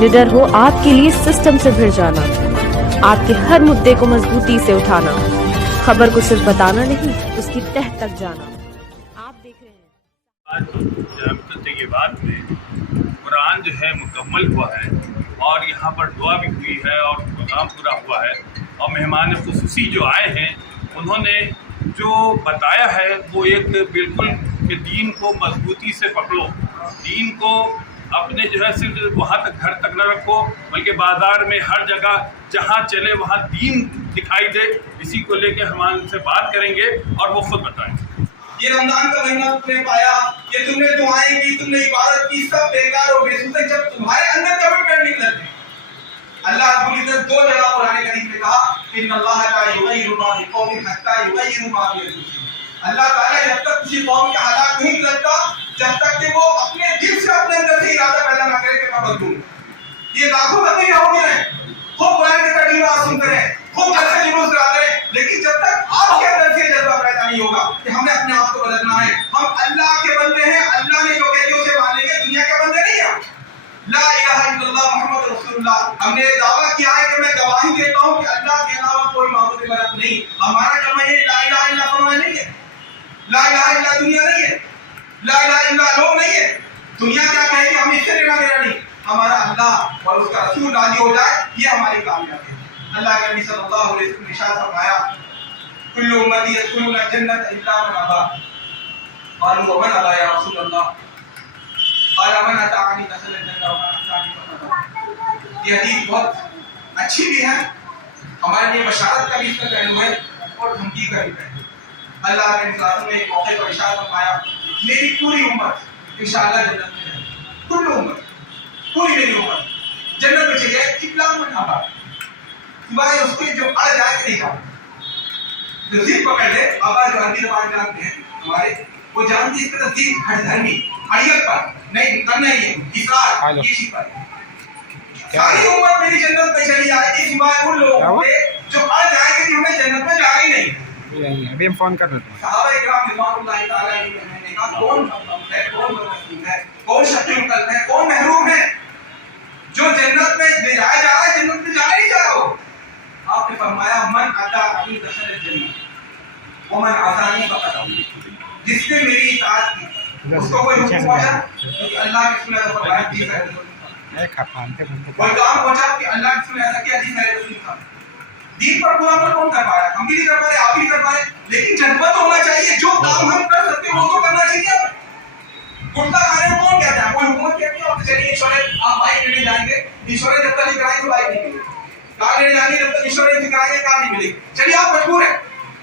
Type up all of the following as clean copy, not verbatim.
نڈر ہو آپ کے لیے سسٹم سے بھر جانا، آپ کے ہر مدعے کو مضبوطی سے اٹھانا، خبر کو صرف بتانا نہیں، اس کی تہ تک جانا۔ آپ دیکھ رہے ہیں آج جامعۃ طیبات میں قرآن جو ہے مکمل ہوا ہے اور یہاں پر دعا بھی ہوئی ہے اور پروگرام پورا ہوا ہے، اور مہمان خصوصی جو آئے ہیں انہوں نے جو بتایا ہے وہ ایک بالکل کہ دین کو مضبوطی سے پکڑو، دین کو اپنے جو ہے صرف وہاں تک گھر تک نہ رکھو بلکہ بازار میں ہر جگہ جہاں چلے وہاں دین دکھائی دے۔ اسی کو لے کے ہم ان سے بات کریں گے اور وہ خود بتائیں گے۔ یہ رمضان کا مہینہ تم نے پایا، یہ تم نے دعائیں کی، تم نے عبادت کی، سب بیکار ہو گئے جب تمہارے اندر کمٹمنٹ نہیں کرتے۔ اللہ رب العزت دو جگہ قرآن کریم میں کہا ان اللہ لا یغیر ما بقوم حتی یغیروا ما بانفسہم۔ اللہ تعالیٰ جب تک کسی قوم کا ہلاک نہیں کرتا جب تک کہ وہ اپنے دل سے اپنے اندر سے ارادہ پیدا نہ کرے کہ میں بدلوں۔ یہ لاکھوں بندے ہو گئے ہیں، خوب قرآن کی ترجمہ سنتے ہیں، خوب گھر سے جلوس کراتے ہیں، لیکن جب تک آپ کے اندر سے جذبہ پیدا نہیں ہوگا کہ ہمیں اپنے آپ کو بدلنا ہے، ہم اللہ کے بندے ہیں، اللہ نے جو کہتے اسے مانیں گے، دنیا کے بندے نہیں ہیں۔ لا الہ الا اللہ محمد رسول اللہ، ہم نے دعویٰ کیا ہے کہ میں گواہی دیتا ہوں کہ اللہ کے علاوہ کوئی معبود برحق نہیں۔ ہمارا کلمہ یہ لا الہ الا اللہ نہیں ہے، لا الہ الا دنیا نہیں ہے، لا الہ الا لوگ نہیں ہے۔ دنیا کیا کہے گی ہم اس سے لینا دینا نہیں، ہمارا اللہ اور اس کا رسول راضی ہو جائے یہ ہماری کامیابی ہے۔ اللہ کے نبی صلی اللہ علیہ وسلم نے ارشاد فرمایا کل امتی یدخلون الجنۃ الا من ابا، قالوا ومن ابا یا رسول اللہ؟ قال من اطاعنی دخل الجنہ ومن عصانی فقد ابى۔ یہ حدیث بہت اچھی بھی ہے، ہمارے لیے بشارت کا بھی اس کا پہلو ہے اور دھمکی کا بھی پہلو۔ اللہ کے نبی نے ایک موقع پر ارشاد فرمایا میری پوری امت انشاءاللہ جنت میں جائے گی، کل امت، پوری میری امت جنت میں چلی جائے گی الا من ابى، سوائے اس کے جو اڑ جائے کہ نہیں جاؤ، جو ضد پکڑ لے۔ ابا جو عربی زبان جانتے ہیں ہمارے، وہ جانتے اس طرح ضد ہر دھرمی اڑیت پر نہیں کرنا ہی ہے، اصرار یہ چیز پر۔ ساری امت میری جنت میں چلی جائے گی سوائے ان لوگوں کے جو اڑ جائے کہ ہمیں جنت میں جانا ہی نہیں۔ ابھی ہم فون کر رہے ہیں۔ صحابہ اکرام رضوان اللہ تعالیٰ علیہ نے کہا کون مغفور ہے، کون مرحوم ہے، کون شقی القلب ہے، کون محروم ہے جو جنت میں لے جایا جا رہا ہے، جنت میں جانا نہیں چاہ رہا ہو؟ آپ نے فرمایا من اطاعنی دخل الجنہ ومن عصانی فقد ابى، جس نے میری اطاعت کی اس کو کوئی حکم پہنچا کہ اللہ کے رسول نے فرمایا جی ہے، کوئی کام پہنچا کہ اللہ کے رسول نے ایسا کیا جی ہے رسول کا۔ دین پر پورا عمل کون کر پایا؟ ہم بھی نہیں کر پائے، آپ بھی کر پائے، لیکن جذبہ تو ہونا چاہیے، جو کام ہم کر سکتے ہیں وہ تو کرنا چاہیے۔ کتا کھانے میں کون کہتا ہے؟ کوئی حکومت کہتی ہے چلیے انشورنس آپ بائک لینے جائیں گے، انشورنس جب تک نہیں کرائیں گے بائک نہیں ملے گی، کار لینے جائیں گے جب تک انشورنس نہیں کرائیں گے کار نہیں ملے گی۔ چلیے آپ مجبور ہیں،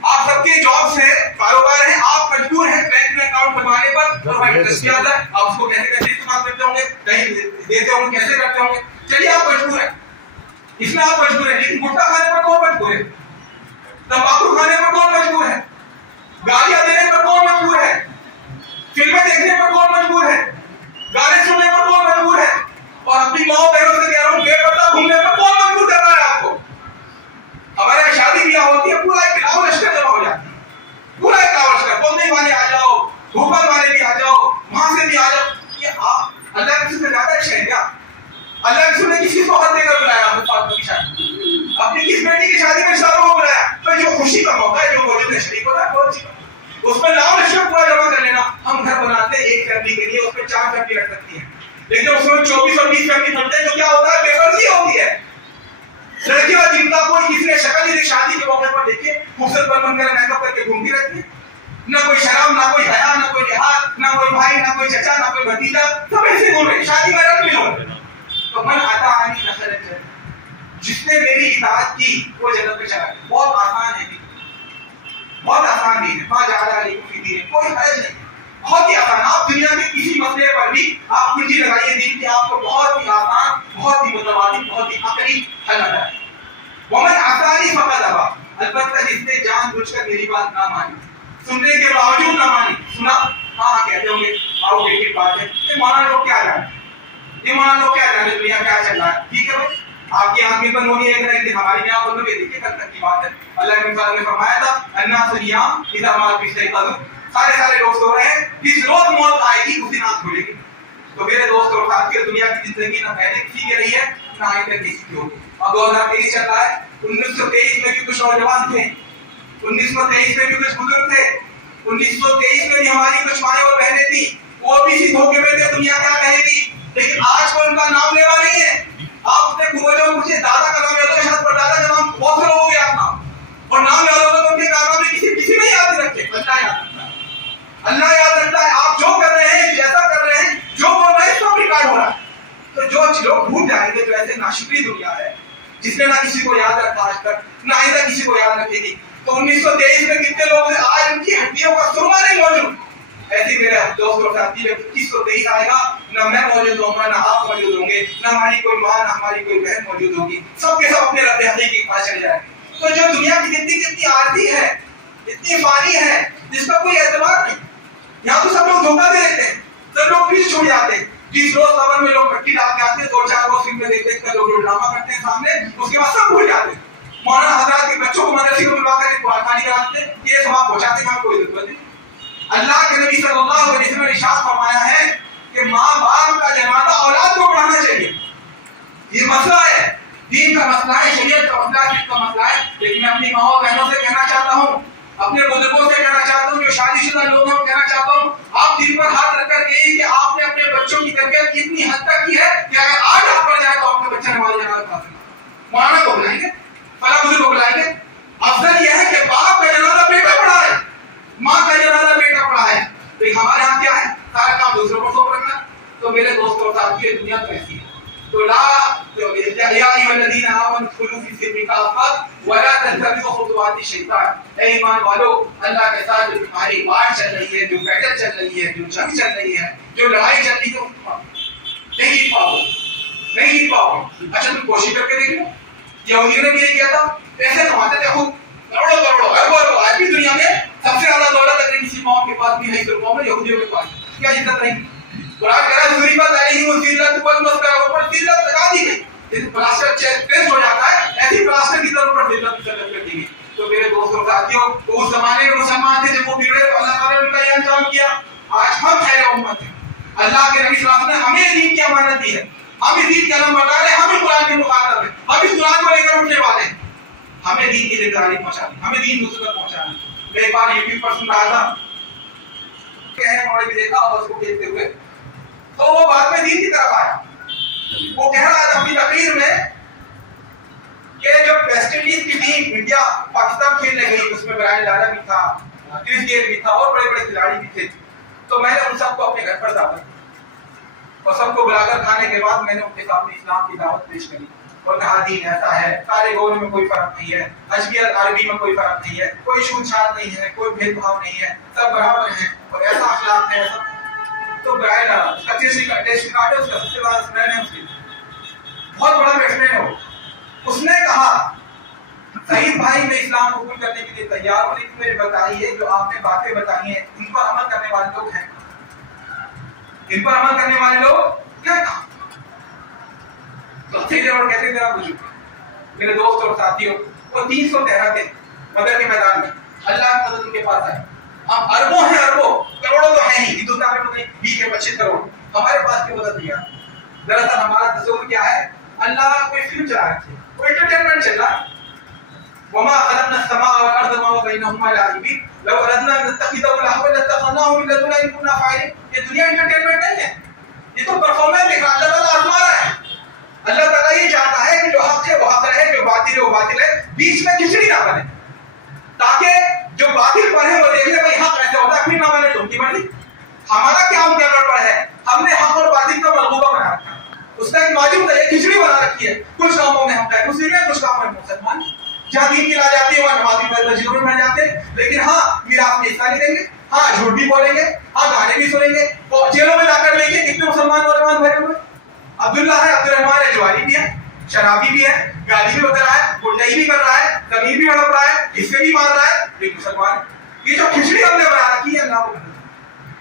آپ سب کے جابس ہیں، کاروبار ہیں، آپ مجبور ہیں بینک میں اکاؤنٹ بنوانے پر، پرووائڈ دستیاب ہے، آپ اس کو کیسے کیسے استعمال کرتے ہوں گے، کہیں دیتے ہوں گے، کیسے کرتے ہوں گے۔ چلیے آپ مجبور ہیں، اس میں آپ مجبور ہیں، لیکن گٹکا کھانے پر کون مجبور ہے؟ تمباکو کھانے پر کون مجبور ہے؟ گالیاں دینے پر کون مجبور ہے؟ فلمیں دیکھنے پر کون مجبور ہے؟ گانے سننے پر کون مجبور ہے؟ اور اپنی ماں بہنوں سے کہہ رہا ہوں بے پردہ گھومنے پر کون مجبور کر رہا ہے آپ کو؟ ہمارے یہاں شادی بیاہ ہوتی ہے، پورا ایک لاؤ لشکر جمع ہو جاتی ہے، پورا ایک لاؤ لشکر، بولنے والے آ جاؤ، بھوپال والے بھی آ جاؤ، وہاں سے بھی آ جاؤ۔ یہ آپ اللہ کے رسول سے زیادہ اچھے ہیں کیا؟ اللہ کے رسول نے کسی کو حد دے کر بلایا اپنے فاطمہ کی شادی، اپنی کس بیٹی کی شادی میں شاہرخ کو بلایا؟ تو جو خوشی کا موقع ہے، جو موجود ہے شریک ہوتا ہے، بہت اچھی بات، اس میں لاؤ لشکر پورا جمع کر لینا۔ ہم گھر بناتے ہیں ایک فیملی کے لیے، اس میں 4 فیملی رکھ سکتی ہیں، لیکن اس میں 24 اور 20 فیملی بنتے ہیں تو کیا ہوتا ہے؟ بے پردگی ہوتی ہے۔ لڑکیاں جن کا کوئی کسی نے شکل نہیں، شادی کے موقع پر دیکھیے خوبصورت بن کر میک اپ کر کے گھومتی رہتی ہے، نہ کوئی شرم، نہ کوئی حیا، نہ کوئی لحاظ، نہ کوئی بھائی، نہ کوئی چچا، نہ کوئی بھتیجا، سب ایسے گھوم رہے، شادی میں رنگ نہیں ہو رہے۔ تو من اطاعنی دخل الجنہ، جس نے میری اطاعت کی وہ جنت میں چلا گیا۔ بہت آسان ہے، بہت آسان نہیں ہے، ما جعل علیکم فی الدین کوئی حرج نہیں، بہت ہی آسان۔ آپ دنیا کے کسی مسئلے پر بھی آپ کنجی لگائیے دین کی، آپ کو بہت ہی آسان، بہت ہی متوازی، بہت ہی عقلی حل آ جائے۔ ومن عصانی فقد ابى، البتہ جس نے جان بوجھ کر میری بات نہ مانی، سننے کے باوجود نہ مانی، سنا ہاں کہتے ہوں گے آؤ دیکھیے بات ہے، یہ مولانا لوگ کیا جانے، یہ مولانا لوگ کیا جانے دنیا کیا چل رہا ہے۔ ٹھیک ہے بھائی، آپ کی آنکھ بھی بند ہونی ہے لیکن ہماری بھی آنکھ بند ہونی ہے، دیکھیے کل تک کی بات ہے۔ اللہ کے نبی نے فرمایا تھا الناس نیام اذا ما استيقظوا، سارے لوگ سو رہے ہیں، جس روز موت آئے آئے گی اسی نام کھولے گی. تو میرے دوست اور ساتھی، دنیا کی زندگی نہ پہلے کسی کی رہی ہے نہ آئندہ کسی کی ہوگی. اب 2023 چل رہا ہے. 1923 میں بھی کچھ نوجوان تھے, 1923 میں بھی کچھ بزرگ تھے, 1923 میں بھی ہماری کچھ مائیں اور بہنیں تھیں, وہ بھی اسی دھوکے میں تھے دنیا کیا کہے گی. لیکن آج کوئی ان کا نام لیوا نہیں ہے. آپ اپنے پوجوں مجھے دادا کا نام یاد ہوگا, شاید پر دادا کا نام بہت سے لوگوں کے یاد نہ, اور نام یاد ہوگا تو ان کے کارنامے کسی نہیں یاد رکھے. اللہ یاد رکھتا ہے, اللہ یاد رکھتا ہے. آپ جو کر رہے ہیں, جیسا کر رہے ہیں, جو بول رہے ہیں سب ریکارڈ ہو رہا ہے. تو جو لوگ بھول جائیں گے, جو ایسے ناشکری دنیا ہے جس نے نہ کسی کو یاد رکھا آج تک, نہ آئندہ کسی کو یاد رکھے گی. تو 1923 میں کتنے لوگ ہیں آج ان کی ہڈیوں کا سرما نہیں موجود. ایسے میرے دوست اور ساتھی میں 2523 آئے گا, نہ میں موجود ہوں گا, نہ آپ موجود ہوں گے, نہ ہماری کوئی ماں, نہ ہماری کوئی بہن موجود ہوگی. سب کے سب اپنے رب حقیقی کے پاس چلے جائیں گے. تو جو دنیا کی زندگی اتنی عارضی ہے, اتنی فانی ہے, جس کا کوئی اعتبار نہیں. یہاں تو سب لوگ دھوکہ دے دیتے ہیں, سب لوگ پیچھے چھوڑ جاتے ہیں. جس روز خبر میں لوگ مٹی ڈال کے آتے ہیں, 2-4 روز فلم میں دیکھ کر لوگ ڈرامہ کرتے ہیں سامنے, اس کے بعد سب بھول جاتے ہیں. مولانا حضرات کے بچوں کو مدرسے کو بلوا کر قرآن خوانی کراتے ہیں, یہ سواب پہنچاتے ہیں, کوئی ضرورت نہیں. اللہ کے نبی صلی اللہ علیہ وسلم نے ارشاد فرمایا ہے کہ ماں باپ کا جنازہ اولاد کو پڑھانا چاہیے. یہ مسئلہ ہے, دین کا مسئلہ ہے, شریعت کا مسئلہ ہے, شرک کا مسئلہ ہے. لیکن میں اپنی ماں اور بہنوں سے کہنا چاہتا ہوں, اپنے بزرگوں سے کہنا چاہتا ہوں, جو شادی شدہ لوگ ہیں کہنا چاہتا ہوں, آپ دل پر ہاتھ رکھ کر کہیے کہ آپ نے اپنے بچوں کی تربیت کتنی حد تک کی ہے کہ اگر آج آپ پڑ جائے تو آپ کے بچے نماز جنازہ پڑھا سکیں. مولانا کو بلائیں گے, فلاں بزرگ کو بلائیں گے. افضل یہ ہے کہ باپ کا جنازہ بیٹا پڑھائے, ماں کا جنازہ بیٹا پڑھائے. لیکن ہمارے یہاں کیا ہے, سارا کام دوسروں پر سونپ رکھنا. تو میرے دوستوں اور ساتھیوں, دنیا تو ایسی ہے. تو یا ایھا الذین آمنوا ادخلوا فی السلم کافۃ ولا تتبعوا خطوات الشیطان. اے ایمان والو, اللہ کے ساتھ جو تمہاری بات چل رہی ہے, جو بیٹل چل رہی ہے, جو جنگ چل رہی ہے, جو لڑائی چل رہی ہے, نہیں پاؤ, نہیں پاؤ. اچھا تم کوشش کر کے دیکھ لو. یہودیوں نے بھی یہ کیا تھا, پیسے کماتے تھے خود, کروڑوں کروڑوں اربوں. آج بھی دنیا میں سب سے زیادہ دولت اگر کسی قوم کے پاس بھی ہے تو قوم ہے یہودیوں کے پاس. کیا عزت رہی. قرآن کہہ رہا ہے ضریبت علیہم الذلۃ والمسکنۃ, اوپر ذلت لگا دی گئی. جیسے پلاسٹر چیسٹ ہو جاتا ہے, ایسی پلاسٹر کی طرف پر ذلت کر دی گئی. تو میرے دوستوں ساتھیوں, اس زمانے میں مسلمان تھے جب وہ بگڑے تو اللہ تعالیٰ نے ان کا یہ انجام کیا. آج ہم خیر امت ہیں. اللہ کے نبی صلی اللہ علیہ وسلم نے ہمیں دین کی امانت دی ہے, ہم اس دین کا علم بتا رہے ہیں, ہم اس قرآن کے مخاطب ہیں, ہم اس قرآن کو لے کر اٹھنے والے ہیں. ہمیں دین کی ذمہ داری پہنچانی, ہمیں دین دوسروں تک پہنچانا. میں ایک بار یوٹیوب پر سن رہا تھا کہ ہمارے بھی دیکھا اور اس کو دیکھتے ہوئے تو وہ بعد میں دین کی طرف آیا. وہ کہہ رہا تھا اپنی تقریر میں کہ جو ویسٹ انڈیز کی ٹیم انڈیا پاکستان کھیلنے گئی, اس میں برائن لارا بھی تھا, کرس گیل بھی تھا, اور بڑے بڑے کھلاڑی بھی تھے. تو میں نے ان سب کو اپنے گھر پر دعوت دی, اور سب کو بلا کر کھانے کے بعد میں نے ان کے سامنے اسلام کی دعوت پیش کری اور کہا دین ایسا ہے, سارے گور میں کوئی فرق نہیں ہے, عجمی عربی میں کوئی فرق نہیں ہے, کوئی چھوت چھات نہیں ہے, کوئی بھید بھاؤ نہیں ہے, سب برابر ہیں, اور ایسا اخلاق ہے ایسا. تو برائن لارا اس کا ٹیسٹ ریکارڈ ہے, اس کا سب سے بڑا اسپین ہے, اس کی بہت بڑا بیٹسمین ہو. اس نے کہا سعید بھائی میں اسلام قبول کرنے کے لیے تیار ہوں, لیکن مجھے بتائیے جو آپ نے باتیں بتائی ہیں ان پر عمل کرنے والے لوگ ہیں, ان پر عمل کرنے والے لوگ کیا کہا. تو اور کہتے ذرا بزرگ میرے دوست اور ساتھیوں, وہ 313 تھے بدر کے میدان میں, اللہ کی مدد ان کے پاس آئی. اب اربوں ہیں, اربوں, کروڑوں تو ہیں ہی, ہندوستان میں تو نہیں 20 کے 25 کروڑ, ہمارے پاس کی مدد دیا. دراصل ہمارا تصور کیا ہے, اللہ کوئی فلم چلا رہے تھے, کوئی انٹرٹینمنٹ چل رہا ہے. وما خلقنا السماء والارض وما بينهما لاعبين لو اردنا ان نتخذه لهوا لاتخذناه من لدنا ان كنا فاعلين. یہ دنیا انٹرٹینمنٹ نہیں ہے, یہ تو پرفارمنس ہے. اللہ تعالیٰ آزما رہا ہے. اللہ تعالیٰ یہ چاہتا ہے کہ جو حق ہے وہ حق رہے, جو باطل ہے وہ باطل ہے, بیچ میں کھچڑی نہ بنے, تاکہ جو باطل پر ہے وہ دیکھ لے بھائی حق ایسے ہوتا ہے, پھر نہ بنے تم کی مرضی. ہمارا کیا مقرر پر ہے, ہم نے حق اور باطل کا مرغوبہ بنا رکھا ہے, اس کا ایک واجب ہے, کھچڑی بنا رکھی ہے. کچھ کاموں میں ہم ہے مسلم ہیں, کچھ کاموں میں مسلمان. جہاں دین کی لا جاتی ہے وہاں نمازی مسجدوں میں بن جاتے ہیں, لیکن ہاں میراث میں حصہ نہیں دیں گے, ہاں جھوٹ بھی بولیں گے, ہاں گانے بھی سنیں گے, اور جیلوں میں جا کر لیں گے. کتنے مسلمان نوجوان بھرے ہوئے, عبداللہ ہے, عبد الرحمان ہے, جواری بھی ہے, شرابی بھی ہے, گالی بھی بتا رہا ہے, گنڈائی بھی کر رہا ہے, زمین بھی ہڑپ رہا ہے, حصے بھی مار رہا ہے, لیکن مسلمان. یہ جو کھچڑی ہم نے بنا رکھی ہے اللہ کو,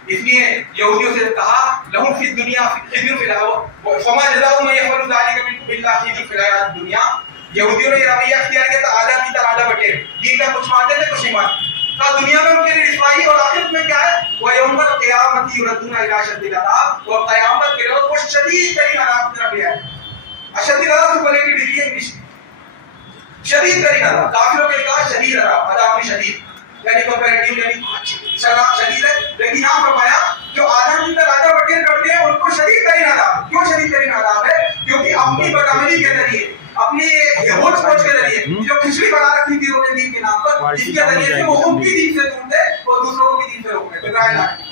اس لیے یہودیوں سے کہا لہم فی الدنیا خزی فی الحیاۃ فما جزاء من یفعل ذلک منکم الا خزی فی الحیاۃ الدنیا. یہودیوں نے یہ رویہ اختیار کیا تھا, آدھا کی طرح آدھا بٹے, دین کا کچھ مانتے تھے کچھ نہیں مانتے. کا دنیا میں ان کے لیے رسوائی اور آخرت میں کیا ہے وَيَوْمَ الْقِيَامَةِ يُرَدُّونَ إِلَىٰ أَشَدِّ الْعَذَابِ اور قیامت کے روز وہ شدید ترین عذاب کی طرف لے آئے اشد العذاب کو لے کے لکھی ہے انگلش شدید ترین عذاب کافروں کے لیے شدید عذاب میں شدید یعنی کمپیریٹیو یعنی شدید ہے لیکن یہاں فرمایا جو آدم کی راجا بٹیر کرتے ہیں ان کو شدید ترین عذاب کیوں شدید ترین عذاب ہے کیونکہ اپنی بدعملی کے ذریعے اپنی ہوش پوچھ کے ذریعے جو کھچڑی بنا رکھی تھی انہوں نے دین کے نام پر جس کے ذریعے سے وہ ان کی دین سے دور تھے اور دوسروں کو بھی دین سے روک رہے تھے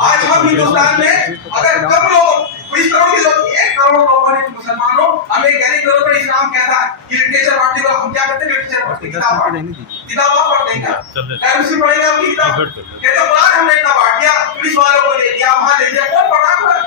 آج ہم ہندوستان میں اگر کم لوگ اس کروڑ کی ضرورت 1 کروڑ لوگوں نے مسلمانوں ہمیں کہنے کی ضرورت ہے اسلام کہتا ہے کہ لٹریچر پڑھتے ہو ہم کیا کرتے ہیں لٹریچر پڑھتے کتاب پڑھتے ہیں کیا اسی پڑھیں گے آپ کی کتاب کہتے ہیں قرآن ہم نے اتنا بانٹ دیا پولیس والوں کو دے دیا وہاں دے دیا کون پڑھا ہے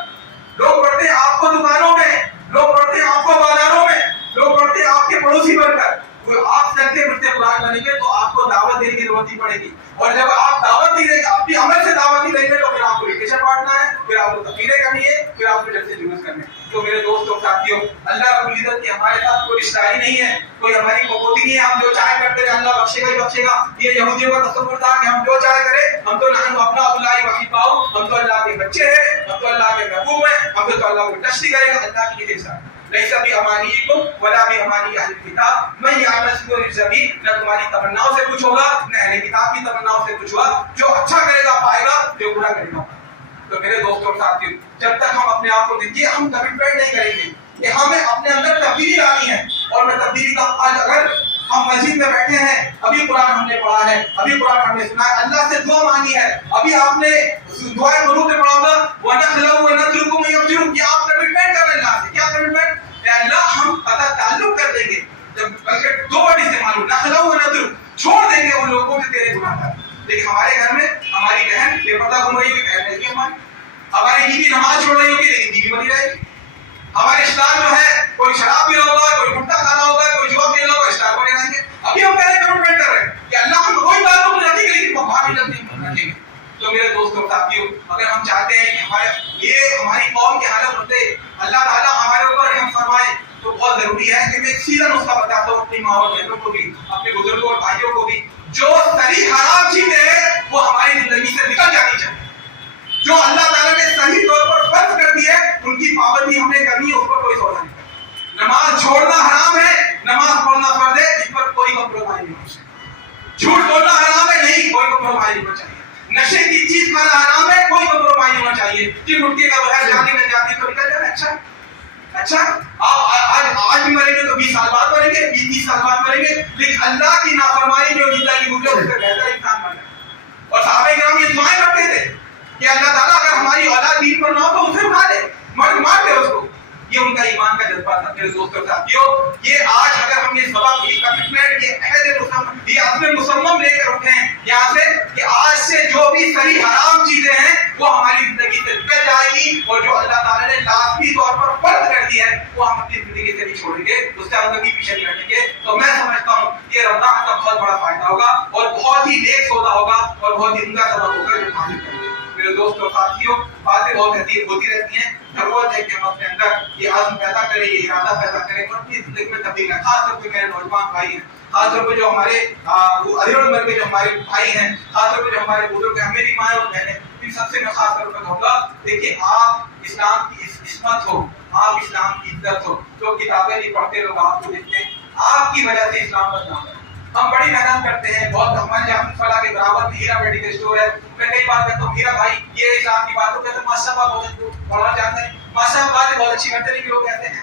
لوگ پڑھتے ہیں آپ کو دکانوں میں لوگ پڑھتے ہیں آپ کو بازاروں میں لوگ پڑھتے ہیں آپ کے پڑوسی بن کر آپ چلتے پھرتے قرآن بنیں گے تو آپ کو دعوت دینے کی ضرورت ہی پڑے گی اور جب آپ دعوت نہیں دیں گے اپنی عمل سے دعوت نہیں دیں گے تو پھر آپ کو لٹریچر پڑھنا ہے پھر آپ کو تقریریں کرنی ہے پھر آپ کو جلسے جلوس کرنے تو میرے دوستوں ساتھیوں اللہ رب العزت کی ہمارے ساتھ کوئی رشتہ ہی نہیں ہے کوئی ہماری قوتی نہیں ہے ہم جو چاہے کرتے رہے اللہ بخشے گا ہی بخشے گا یہ یہودیوں کا تصور تھا کہ ہم جو چاہے کریں ہم تو نحن اپنا اللہ وحی پاؤ ہم تو اللہ کے بچے ہیں ہم تو اللہ کے محبوب ہیں ہم تو اللہ کو ٹچ نہیں کرے گا اللہ کی حصہ ليس بأمانيكم ولا بأماني أهل الكتاب من يعمل سوءا يجزى نہ تمہاری تمناؤں سے کچھ ہوگا نہ اہل کتاب کی تمناؤں سے کچھ ہوگا جو اچھا کرے گا پائے گا جو برا کرے گا تو میرے دوستوں ساتھیوں جب تک ہم اپنے آپ کو دیکھیے ہم کمٹمنٹ نہیں کریں گے کہ ہمیں اپنے اندر تبدیلی لانی ہے اور میں تبدیلی کا آج اگر ہم مسجد میں بیٹھے ہیں ابھی قرآن ہم نے پڑھا ہے ابھی قرآن ہم نے سنا ہے اللہ سے دعا مانگی ہے ابھی آپ نے دعائیں قنوت میں پڑھا ہوگا وَنَخْلَوْ وَنَتْرُكُمْ وَيَغْفِرُكُمْ کہ آپ کمٹمنٹ کر رہے ہیں اللہ سے کیا کمٹمنٹ اللہ ہم قطع تعلق کر دیں گے بلکہ 2 بڑی سے معلوم نخلو و ندر چھوڑ دیں گے ان لوگوں سے تیرے گناہ کر لیکن ہمارے گھر میں ہماری بہن بے پردہ گھوم رہی ہوگی بہن رہے گی ہماری بیوی نماز چھوڑ رہی ہوگی لیکن بیوی بنی رہے گی ہمارے اسٹار جو ہے کوئی شراب پی رہا ہوگا کوئی گٹکا کھا رہا ہوگا کوئی جوا کھیل رہا ہوگا اسٹار بنے رہیں گے ابھی ہم پہلے کمٹمنٹ کر رہے ہیں کہ اللہ ہم کوئی تعلق نہیں رکھیں گے لیکن وہ باہر نہیں رکھیں گے تو میرے دوستوں ساتھیوں اگر ہم چاہتے ہیں کہ یہ ہماری قوم کی حالت ہوتے اللہ تعالیٰ ہمارے اوپر رحم فرمائے تو بہت ضروری ہے کہ میں ایک سیدھا نسخہ بتاتا ہوں اپنی ماں اور بہنوں کو بھی اپنے بزرگوں اور بھائیوں کو بھی جو صحیح حرام چیزیں ہیں وہ ہماری زندگی سے نکل جانی چاہیے جو اللہ تعالیٰ نے صحیح طور پر فرض کر دی ہے ان کی پابندی ہم نے کرنی ہے اس پر کوئی سوچا نہیں کرنا نماز چھوڑنا حرام ہے نماز پڑھنا فرض ہے اس پر کوئی کمپرومائز نہیں ہونا چاہیے جھوٹ بولنا حرام ہے نہیں کوئی کمپرومائز نہیں ہونا چاہیے نشے کی چیز کھانا حرام ہے کوئی کمپرومائز نہیں ہونا چاہیے کہ گٹکے کا بغیر جانے میں جاتی تو نکل جائے اچھا آج بھی مریں گے تو 20 سال بعد مریں گے 20 سال بعد مریں گے لیکن اللہ کی نافرمانی جو زندگی گزرے اس سے بہتر انسان بن جائے اور صحابہ کرام یہ دعائیں کرتے تھے کہ اللہ تعالیٰ اگر ہماری اولاد دین پر نہ ہو تو اسے اٹھا دے مار دے اس کو یہ ان کا ایمان کا جذبہ تھا میرے دوستوں ساتھیوں یہ آج اگر ہم یہ سبق یہ کمٹمنٹ یہ عہد یہ اپنے مصمم لے کر اٹھے ہیں یہاں سے کہ آج سے جو بھی صحیح حرام چیزیں ہیں وہ ہماری زندگی سے نکل جائے گی اور جو اللہ تعالیٰ نے لازمی طور پر فرض کر دی ہے وہ ہم اپنی زندگی سے نہیں چھوڑیں گے اس سے ہم کبھی پیچھے نہیں ہٹیں گے تو میں سمجھتا ہوں یہ رمضان کا بہت بڑا فائدہ ہوگا اور بہت ہی نیک سودا ہوگا اور بہت ہی عمدہ سبق ہوگا جو حاصل کریں گے میرے دوستوں ساتھیوں باتیں بہت ہوتی رہتی ہیں ضرورت ہے کہ ہم اپنے اندر یہ عزم پیدا کریں یہ ارادہ پیدا کریں اور اپنی زندگی میں تبدیل کریں خاص طور پہ میرے نوجوان بھائی ہیں خاص طور پہ جو ہمارے ادھیڑ عمر کے جو ہمارے بھائی ہیں خاص طور پہ جو ہمارے بزرگ ہیں میری مائیں اور بہنیں ان سب سے میں خاص طور پہ کہوں گا دیکھیے آپ اسلام کی عصمت ہو آپ اسلام کی عزت ہو جو کتابیں نہیں پڑھتے لوگ آپ کو دیکھتے ہیں آپ کی وجہ سے اسلام بدنام ہے ہم بڑی محنت کرتے ہیں بہت ہمارے جہاں فلاں کے برابر میں ہیرا میڈیکل اسٹور ہے میں کئی بار کہتا ہوں ہیرا بھائی یہ اسلام کی بات ہو کہتے ہیں ماشاء اللہ بہت پڑھنا چاہتے ہیں ماشاء اللہ باتیں بہت اچھی کرتے ہیں لوگ کہتے ہیں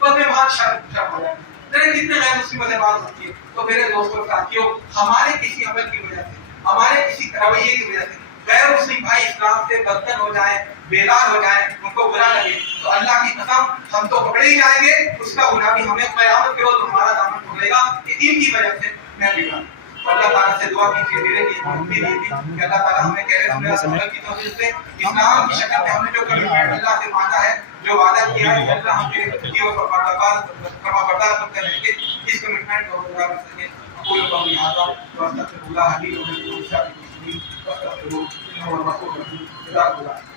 بس میں بہت شرم ہو جاتا ہوں کتنے غیر مسلم سے بات ہوتی ہے تو میرے دوستوں ساتھیوں ہمارے کسی عمل کی وجہ سے ہمارے کسی رویے کی وجہ سے غیر مسلم بھائی اسلام سے بدتر ہو جائیں بیدار ہو جائیں ان کو برا لگے تو اللہ کی قسم ہم تو پکڑے ہی جائیں گے اس کا گناہ بھی ہمیں قیامت کے روز ہمارا دامن پکڑے گا کہ ان کی وجہ سے میں بیمار ہوں اللہ تعالیٰ سے دعا کیجیے میرے لیے امید یہ تھی کہ اللہ تعالیٰ ہمیں کہہ رہے کی توفیق دے اسلام کی شکل میں ہم نے جو کمٹمنٹ اللہ سے مانگا ہے جو وعدہ کیا ہے اللہ ہم کے جیو پر فرما بردار کرنے کے اس کمٹمنٹ کو پورا کر سکیں اقول قولی ھذا واستغفر اللہ لي ولكم ولسائر المسلمين واستغفروه انه هو الغفور الرحيم جزاكم الله